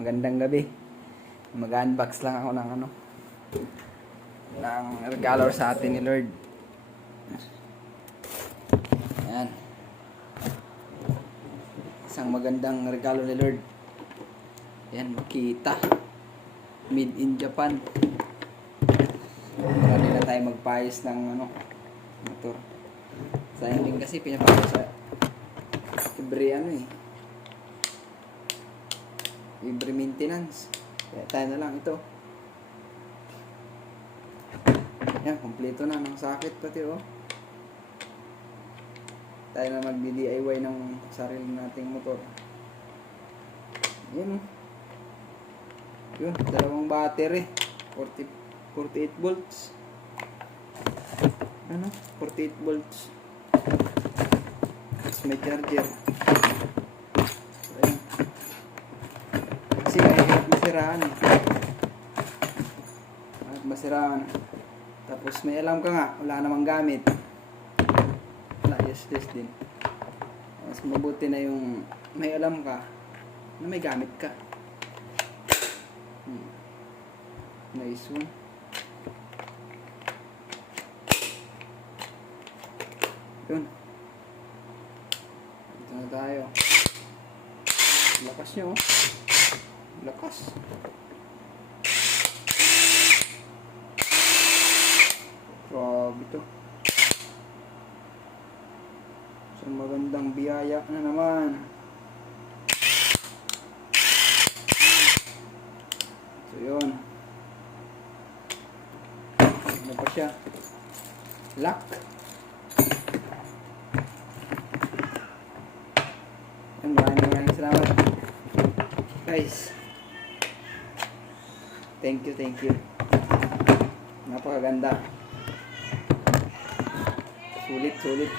Magandang gabi. Mag-unbox lang ako ng ng regalo sa atin ni Lord. Ayan. Isang magandang regalo ni Lord. Ayan, Makita. Made in Japan. Para din na tayo magpayos ng motor. Sayang din kasi pinapayos sa every every maintenance. Kaya tayo na lang ito. Yan, kompleto na ng socket pati Tayo na mag-DIY ng sarili nating motor. Yan Yun, dalawang battery. 48 volts. 48 volts. Tapos may charger. Ayan. Kasi mahirap masiraan masiraan. Tapos may alam ka nga, wala namang gamit. Wala, useless din. Mas mabuti na yung may alam ka na may gamit ka. Nice one. Yun. Ito na tayo. Lakas nyo. Lakas. Grabe ito. So magandang biyaya na naman. So yun. Ano pa siya? Lock. Maraming salamat. Guys. Thank you. Napakaganda. Sulit.